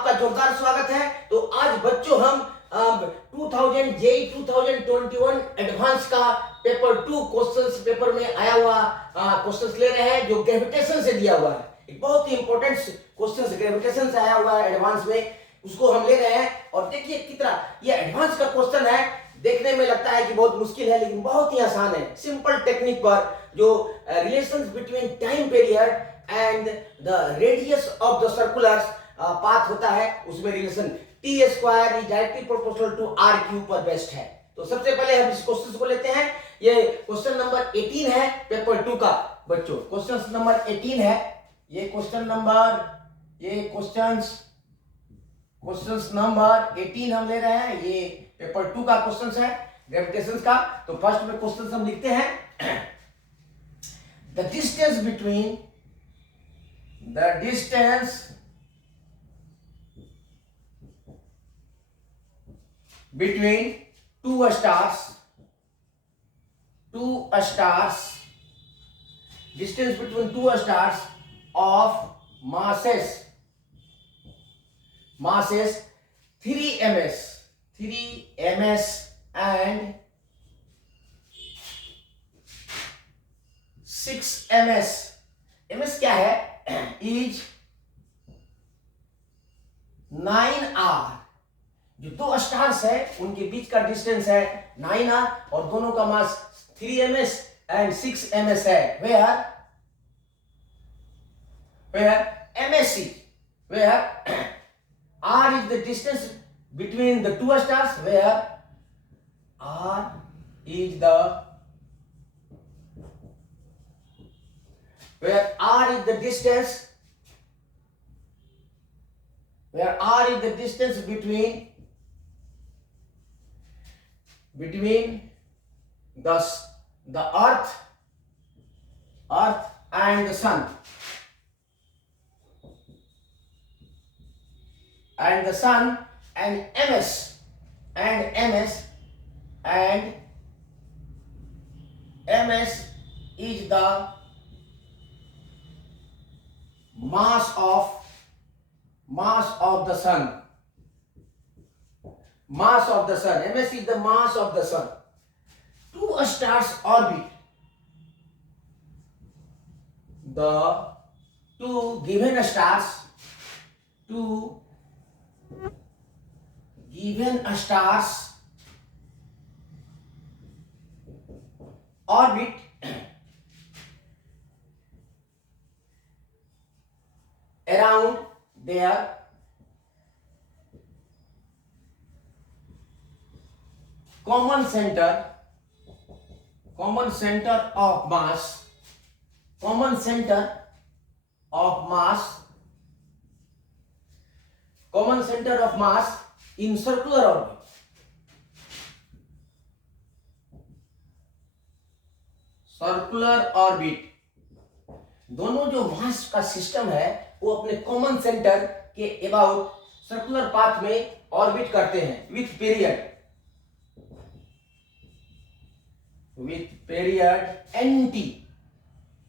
आपका जोरदार स्वागत है। तो आज बच्चों हम 2000 जेई 2021 एडवांस का पेपर 2 क्वेश्चंस पेपर में आया हुआ क्वेश्चंस ले रहे हैं जो ग्रेविटेशन से दिया हुआ है। एक बहुत ही इंपॉर्टेंट क्वेश्चंस ग्रेविटेशन से आया हुआ है एडवांस में, उसको हम ले रहे हैं। और देखिए कितना ये एडवांस का क्वेश्चन है, देखने में लगता है कि बहुत मुश्किल है लेकिन बहुत ही आसान है। सिंपल टेक्निक पर जो relations between time period and the radius of the circular path होता है, उसमें relation T square is directly proportional to R cube पर बेस्ड है। तो सबसे पहले हम इस क्वेश्चन को लेते हैं। ये क्वेश्चन नंबर 18 है पेपर 2 का बच्चों। क्वेश्चन नंबर 18 है ये क्वेश्चन नंबर 18 हम ले रहे हैं। ये पेपर 2 का क्वेश्चन है ग्रेविटेशन का। तो फर्स्ट में क्वेश्चन हम लिखते हैं the distance between two stars, distance between two stars of masses 3 ms and 6 ms। ms क्या है? Is 9r। जो दो स्टार्स है उनके बीच का डिस्टेंस है 9r और दोनों का मास 3 ms एंड 6 ms है। where MSC, where r is the distance between the two stars, where r is the distance between the earth and the sun, and ms is the mass of the sun. ms is the mass of the sun. Two stars orbit. The two given stars orbit around their common center of mass in circular orbit. दोनों जो मास का system है वो अपने common centre के about circular path में orbit करते हैं with period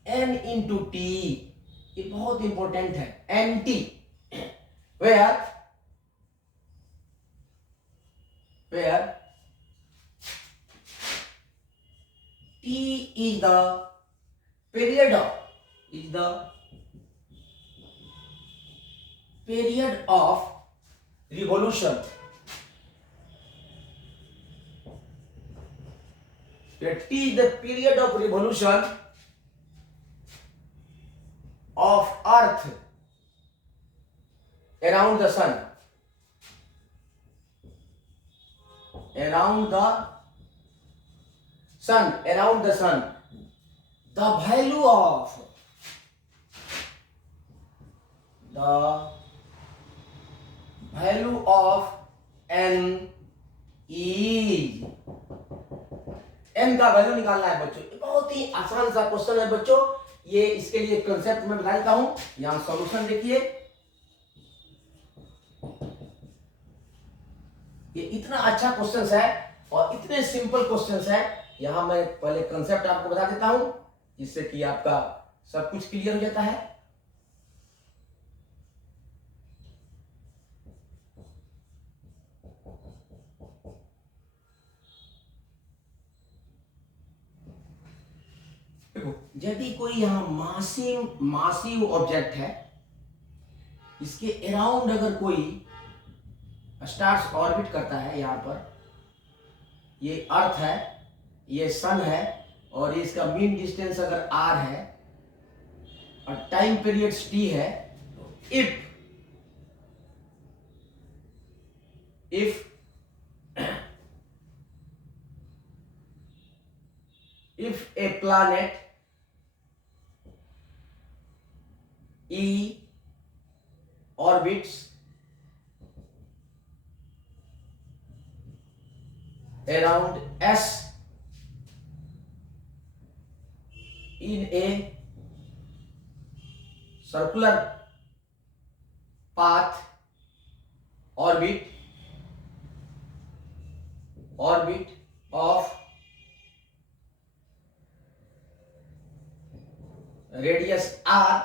n into t। ये बहुत इंपॉर्टेंट है nt, where t is the period of revolution. T is the period of revolution of Earth around the sun. The value of n is, n का value निकालना है बच्चों। ये बहुत ही आसान सा क्वेश्चन है बच्चों। ये इसके लिए कंसेप्ट में बता देता हूं। यहां सॉल्यूशन देखिए, ये इतना अच्छा क्वेश्चन है और इतने सिंपल क्वेश्चन है। यहां मैं पहले कंसेप्ट आपको बता देता हूं जिससे कि आपका सब कुछ क्लियर हो जाता है। यदि कोई यहाँ मासिव ऑब्जेक्ट है, इसके अराउंड अगर कोई स्टार्स ऑर्बिट करता है, यहाँ पर ये अर्थ है, ये सन है, और इसका मीन डिस्टेंस अगर r है और टाइम पीरियड t है, तो if a planet E orbits around S in a circular path orbit of radius r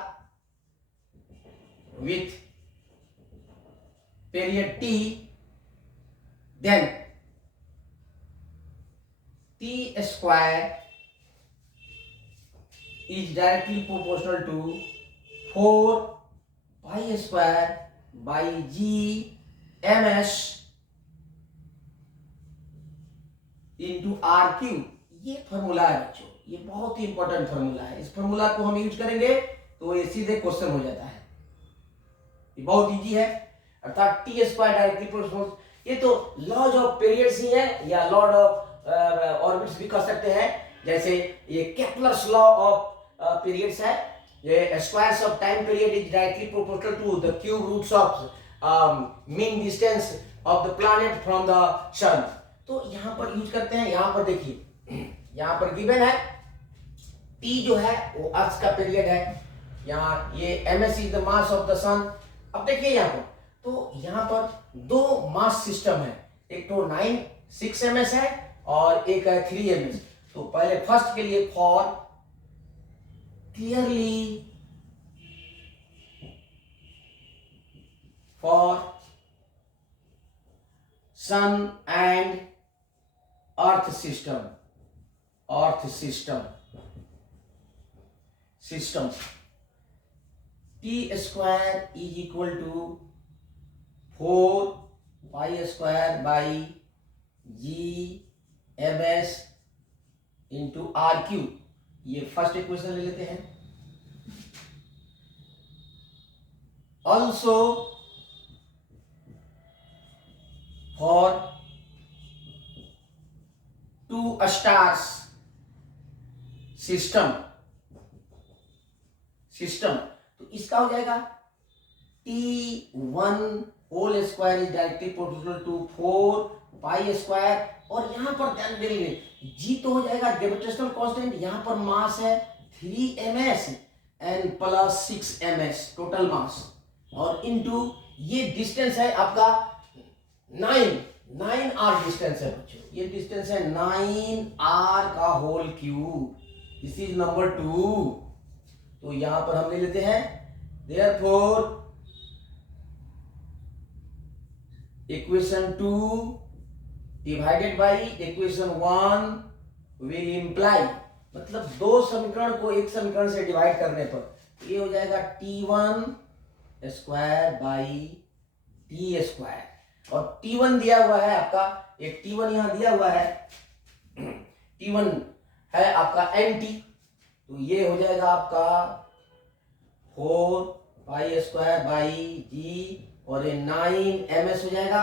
with period t, then t square is directly proportional to 4 pi square by g ms into r cube. ये formula है बच्चों, ये बहुत ही important formula है। इस formula को हम use करेंगे तो ये सीधे क्वेश्चन हो जाता है। ये बहुत इजी है, अर्थात टी स्क्वायर डायरेक्टली प्रोपोर्शनल। ये तो लॉज ऑफ पीरियड्स ही है, या लॉर्ड ऑफ ऑर्बिट्स भी कह सकते हैं। जैसे ये केपलर्स लॉ ऑफ पीरियड्स है, ये squares of time period is directly proportional to the cube roots of mean distance of the planet from the sun. तो यहाँ पर यूज करते हैं। यहाँ पर देखिए, यहाँ पर गिवन है टी जो है वो अर्थ का पीरियड है, यहाँ ये ms is the mass of the sun. अब देखिए यहाँ पर, तो यहाँ पर दो मास सिस्टम है, एक तो 6 ms है और एक है 3 ms। तो पहले फर्स्ट के लिए for clearly for sun and earth system T square is equal to 4 pi square by G M S into R cube. ये फर्स्ट इक्वेशन ले लेते हैं। ऑल्सो फॉर 2 स्टार्स सिस्टम, तो इसका हो जाएगा T1 whole square is directly proportional to 4 pi square. और यहां पर ध्यान देंगे, जी तो हो जाएगा ग्रेविटेशनल कांस्टेंट, यहां पर मास है 3 ms and plus 6 ms total mass, और इनटू ये डिस्टेंस है आपका 9r डिस्टेंस है बच्चों, ये डिस्टेंस है 9r का whole cube. This is number 2। तो यहां पर हम ले लेते हैं, therefore equation 2 divided by equation 1 will imply, मतलब दो समीकरण को एक समीकरण से डिवाइड करने पर ये हो जाएगा T1 square by T square. और T1 दिया हुआ है आपका, एक T1 यहां दिया हुआ है, T1 है आपका NT, तो ये हो जाएगा आपका 4 पाई स्क्वायर बाई जी, और ये 9 ms हो जाएगा,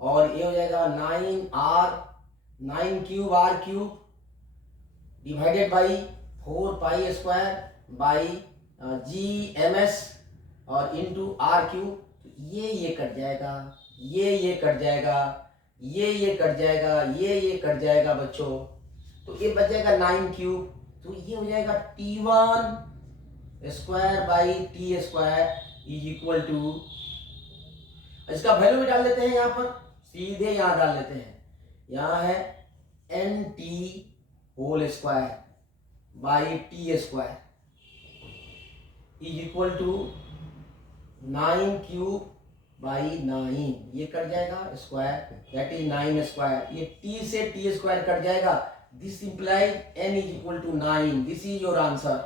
और ये हो जाएगा 9 cube r cube divided by 4 pi square by G ms और इनटू r क्यूब। ये कट जाएगा, ये कट जाएगा, ये कट जाएगा, ये कट जाएगा बच्चों, तो ये बच जाएगा 9 क्यूब। तो ये हो जाएगा T1 square by T square is equal to, इसका वैल्यू भी डाल देते हैं यहाँ पर, सीधे यहाँ डाल देते हैं। यहाँ है NT whole square by T square is equal to 9 cube by 9, ये कट जाएगा स्क्वायर, दैट इज 9 स्क्वायर। ये T से T स्क्वायर कट जाएगा, this implies n is equal to 9, this is your answer.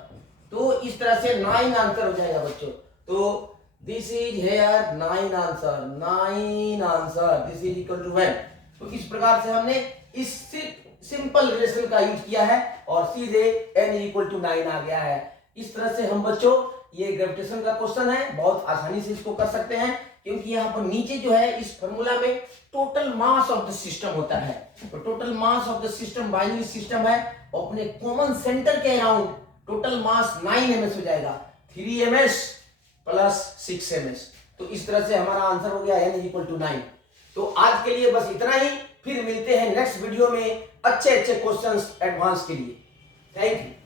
तो इस तरह से 9 आंसर हो जाएगा बच्चों। तो this is here 9 answer, 9 answer, this is equal to 1। तो इस प्रकार से हमने इस सिंपल रिलेशन का यूज किया है और सीधे n इक्वल टू 9 आ गया है। इस तरह से हम बच्चों, ये ग्रेविटेशन का क्वेश्चन है, बहुत आसानी से इसको कर सकते हैं, क्योंकि यहाँ पर नीचे जो है इस फॉर्मूला में total mass of the system होता है। तो total mass of the system binary system है, और अपने कॉमन सेंटर के अराउंड टोटल मास 9 ms हो जाएगा, 3 ms प्लस 6 ms। तो इस तरह से हमारा आंसर हो गया n इक्वल टू 9। तो आज के लिए बस इतना ही, फिर मिलते हैं नेक्स्ट वीडियो में अच्छे अच्छे क्वेश्चंस एडवांस के लिए। Thank you.